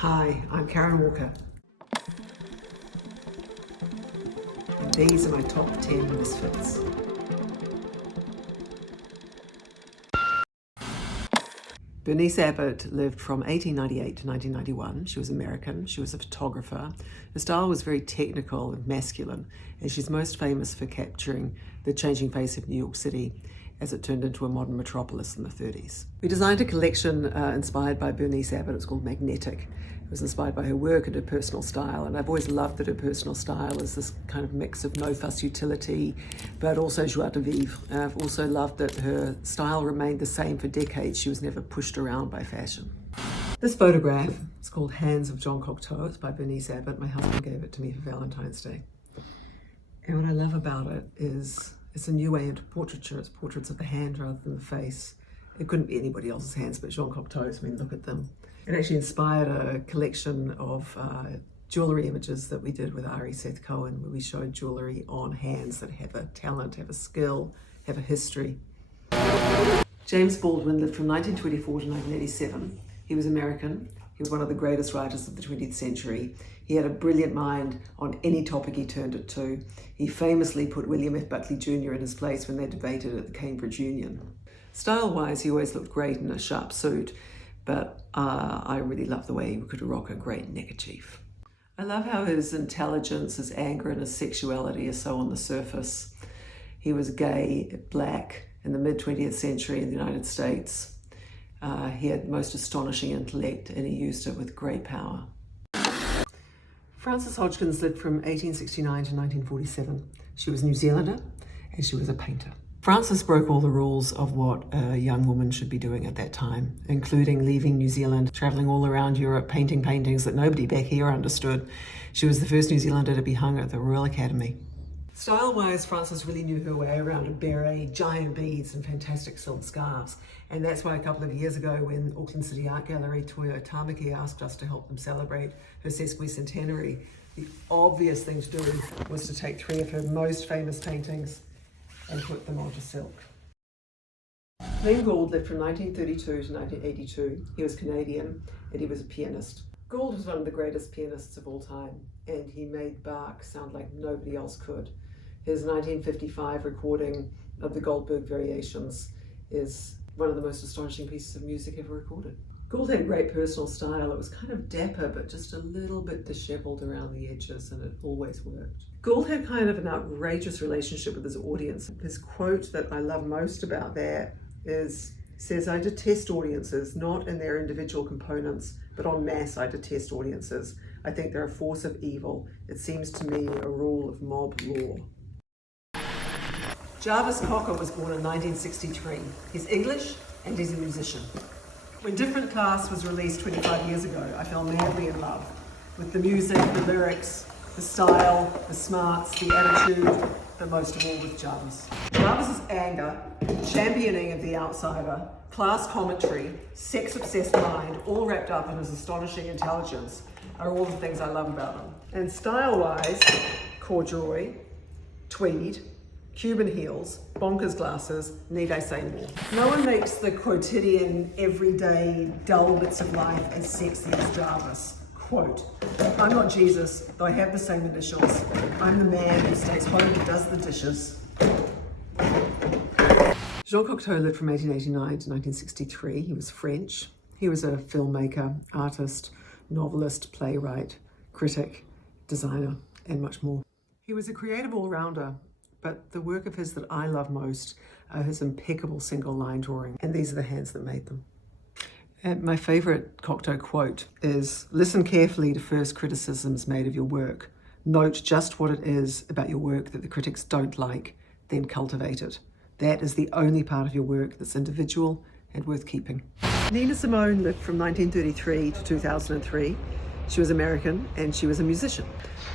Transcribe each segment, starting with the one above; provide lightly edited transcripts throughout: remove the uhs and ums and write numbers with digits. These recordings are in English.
Hi, I'm Karen Walker. And these are my top 10 Misfits. Bernice Abbott lived from 1898 to 1991. She was American. She was a photographer. Her style was very technical and masculine, and she's most famous for capturing the changing face of New York City as it turned into a modern metropolis in the 30s. We designed a collection inspired by Bernice Abbott. It's called Magnetic. It was inspired by her work and her personal style, and I've always loved that her personal style is this kind of mix of no-fuss utility, but also joie de vivre. And I've also loved that her style remained the same for decades. She was never pushed around by fashion. This photograph is called Hands of John Cocteau. It's by Bernice Abbott. My husband gave it to me for Valentine's Day. And what I love about it is it's a new way into portraiture. It's portraits of the hand rather than the face. It couldn't be anybody else's hands but Jean Cocteau's. I mean, look at them. It actually inspired a collection of jewellery images that we did with Ari Seth Cohen, where we showed jewellery on hands that have a talent, have a skill, have a history. James Baldwin lived from 1924 to 1987. He was American. He was one of the greatest writers of the 20th century. He had a brilliant mind on any topic he turned it to. He famously put William F. Buckley Jr. in his place when they debated at the Cambridge Union. Style-wise, he always looked great in a sharp suit, but I really love the way he could rock a great neckerchief. I love how his intelligence, his anger, and his sexuality are so on the surface. He was gay, black, in the mid-20th century in the United States. He had the most astonishing intellect, and he used it with great power. Frances Hodgkins lived from 1869 to 1947. She was New Zealander, and she was a painter. Frances broke all the rules of what a young woman should be doing at that time, including leaving New Zealand, traveling all around Europe, painting paintings that nobody back here understood. She was the first New Zealander to be hung at the Royal Academy. Style-wise, Frances really knew her way around a beret, giant beads, and fantastic silk scarves. And that's why a couple of years ago, when Auckland City Art Gallery Toyo Tamaki asked us to help them celebrate her sesquicentenary, the obvious thing to do was to take 3 of her most famous paintings and put them onto silk. Glenn Gould lived from 1932 to 1982. He was Canadian and he was a pianist. Gould was one of the greatest pianists of all time, and he made Bach sound like nobody else could. His 1955 recording of the Goldberg Variations is one of the most astonishing pieces of music ever recorded. Gould had great personal style. It was kind of dapper, but just a little bit disheveled around the edges, and it always worked. Gould had kind of an outrageous relationship with his audience. His quote that I love most about that says, "I detest audiences, not in their individual components, but en masse I detest audiences. I think they're a force of evil. It seems to me a rule of mob law." Jarvis Cocker was born in 1963. He's English and he's a musician. When Different Class was released 25 years ago, I fell madly in love with the music, the lyrics, the style, the smarts, the attitude, but most of all with Jarvis. Jarvis's anger, championing of the outsider, class commentary, sex-obsessed mind, all wrapped up in his astonishing intelligence, are all the things I love about him. And style-wise, corduroy, tweed, Cuban heels, bonkers glasses, need I say more? No one makes the quotidian, everyday, dull bits of life as sexy as Jarvis. Quote, "I'm not Jesus, though I have the same initials. I'm the man who stays home and does the dishes." Jean Cocteau lived from 1889 to 1963. He was French. He was a filmmaker, artist, novelist, playwright, critic, designer, and much more. He was a creative all-rounder, but the work of his that I love most are his impeccable single line drawing, and these are the hands that made them. And my favourite Cocteau quote is, "Listen carefully to first criticisms made of your work. Note just what it is about your work that the critics don't like, then cultivate it. That is the only part of your work that's individual and worth keeping." Nina Simone lived from 1933 to 2003. She was American and she was a musician.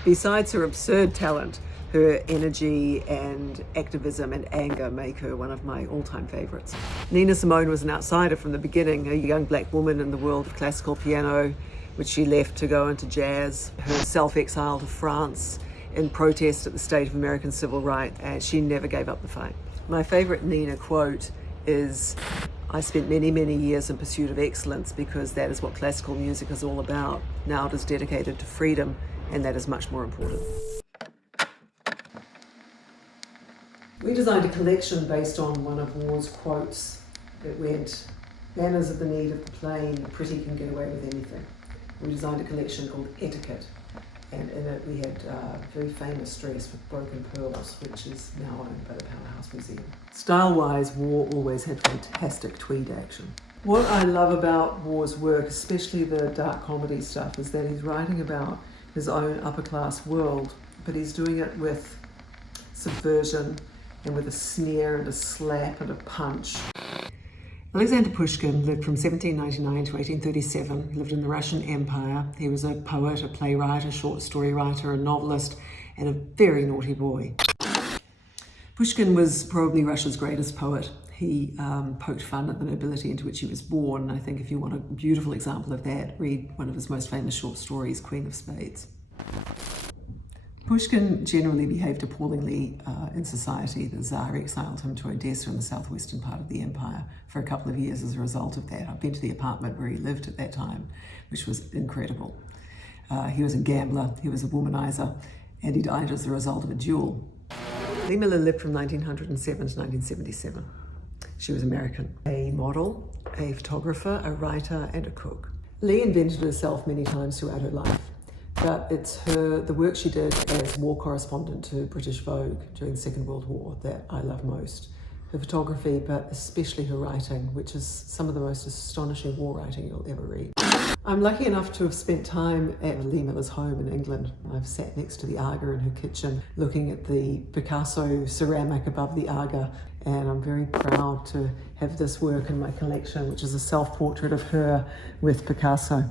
Besides her absurd talent, her energy and activism and anger make her one of my all-time favorites. Nina Simone was an outsider from the beginning, a young black woman in the world of classical piano, which she left to go into jazz. Her self-exile to France in protest at the state of American civil rights, and she never gave up the fight. My favorite Nina quote is, I spent many, many years in pursuit of excellence because that is what classical music is all about. Now it is dedicated to freedom, and that is much more important. We designed a collection based on one of War's quotes that went, "Manners are the need of the plain, the pretty can get away with anything." We designed a collection called Etiquette, and in it we had a very famous dress with broken pearls, which is now owned by the Powerhouse Museum. Style-wise, War always had fantastic tweed action. What I love about War's work, especially the dark comedy stuff, is that he's writing about his own upper-class world, but he's doing it with subversion and with a sneer and a slap and a punch. Alexander Pushkin lived from 1799 to 1837. He lived in the Russian Empire. He was a poet, a playwright, a short story writer, a novelist, and a very naughty boy. Pushkin was probably Russia's greatest poet. He poked fun at the nobility into which he was born. I think if you want a beautiful example of that, read one of his most famous short stories, Queen of Spades. Pushkin generally behaved appallingly in society. The Tsar exiled him to Odessa in the southwestern part of the empire for a couple of years as a result of that. I've been to the apartment where he lived at that time, which was incredible. He was a gambler, he was a womanizer, and he died as a result of a duel. Lee Miller lived from 1907 to 1977. She was American. A model, a photographer, a writer, and a cook. Lee invented herself many times throughout her life. But it's the work she did as war correspondent to British Vogue during the Second World War that I love most. Her photography, but especially her writing, which is some of the most astonishing war writing you'll ever read. I'm lucky enough to have spent time at Lee Miller's home in England. I've sat next to the Aga in her kitchen, looking at the Picasso ceramic above the Aga, and I'm very proud to have this work in my collection, which is a self-portrait of her with Picasso.